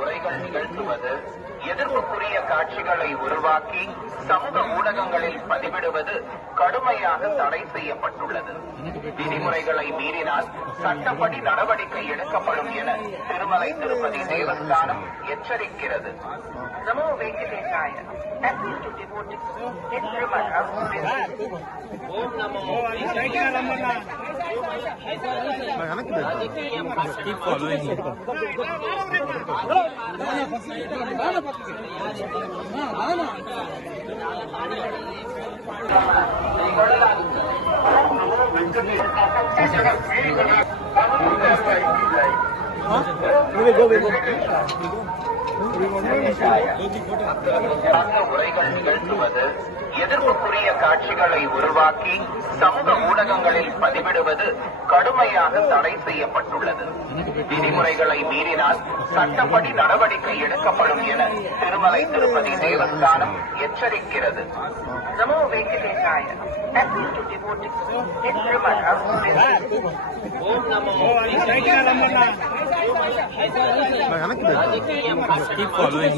உரைகள் நிகழ்த்துவது, எதிர்ப்புக்குரிய காட்சிகளை உருவாக்கி சமூக ஊடகங்களில் பதிவிடுவது கடுமையாக தடை செய்யப்பட்டுள்ளது. விதிமுறைகளை மீறினால் சட்டப்படி நடவடிக்கை எடுக்கப்படும் என திருமலை திருப்பதி தேவஸ்தானம் எச்சரிக்கிறது. நமோ வெங்கடேசாய. ஓம் நமோ உரைகள் நிகழ்த்துவது, எதிர்ப்புக்குரிய காட்சிகளை உருவாக்கி சமூக ஊடகங்களில் பதிவிடுவது கடுமையாக தடை செய்யப்பட்டுள்ளது. விதிமுறைகளை மீறினால் சட்டப்படி நடவடிக்கை எடுக்கப்படும் என திருமலை திருப்பதி தேவஸ்தானம் எச்சரிக்கிறது. நமோ வெங்கடேசாய. ஓம் நமோ Keep following.